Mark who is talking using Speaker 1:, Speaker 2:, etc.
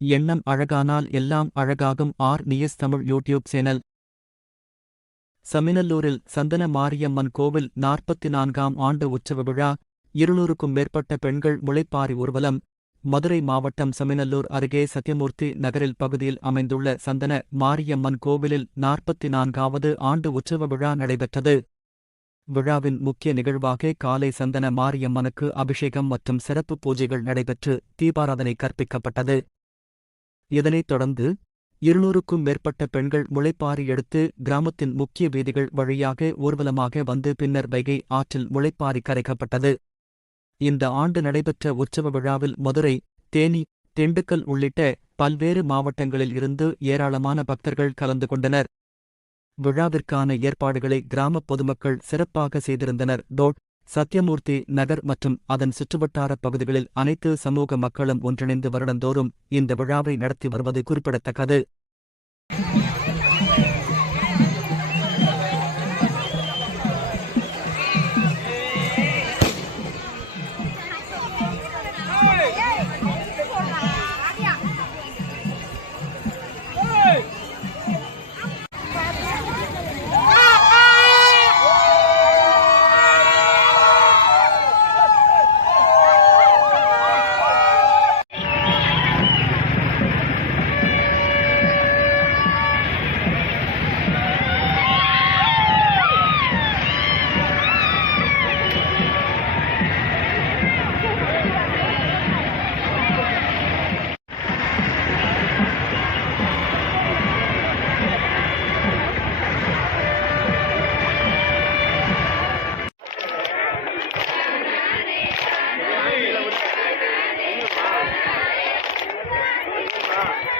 Speaker 1: எண்ணம் அழகானால் எல்லாம் அழகாகும் R news Tamil YouTube channel. சமினல்லூரில் சந்தன மாரியம்மன் கோவில் நாற்பத்தி நான்காம் ஆண்டு உற்சவ விழா இருநூறுக்கும் மேற்பட்ட பெண்கள் முளைப்பாரி ஊர்வலம் மதுரை மாவட்டம் சமினல்லூர் அருகே சத்யமூர்த்தி நகரில் பகுதியில் அமைந்துள்ள சந்தன மாரியம்மன் கோவிலில் நாற்பத்தி நான்காவது ஆண்டு உற்சவ விழா நடைபெற்றது. விழாவின் முக்கிய நிகழ்வாக காலை சந்தன மாரியம்மனுக்கு அபிஷேகம் மற்றும் சிறப்பு பூஜைகள் நடைபெற்று தீபாராதனை கற்பிக்கப்பட்டது. இதனைத் தொடர்ந்து இருநூறுக்கும் மேற்பட்ட பெண்கள் முளைப்பாரி எடுத்து கிராமத்தின் முக்கிய வீதிகள் வழியாக ஊர்வலமாக வந்து பின்னர் வைகை ஆற்றில் முளைப்பாரி கரைக்கப்பட்டது. இந்த ஆண்டு நடைபெற்ற உற்சவ விழாவில் மதுரை தேனி திண்டுக்கல் உள்ளிட்ட பல்வேறு மாவட்டங்களில் இருந்து ஏராளமான பக்தர்கள் கலந்து கொண்டனர். விழாவிற்கான ஏற்பாடுகளை கிராம பொதுமக்கள் சிறப்பாக செய்திருந்தனர். டோட் சத்யமூர்த்தி நகர் மற்றும் அதன் சுற்றுவட்டார பகுதிகளில் அனைத்து சமூக மக்களும் ஒன்றிணைந்து வருடந்தோறும் இந்த விழாவை நடத்தி வருவது குறிப்பிடத்தக்கது. time.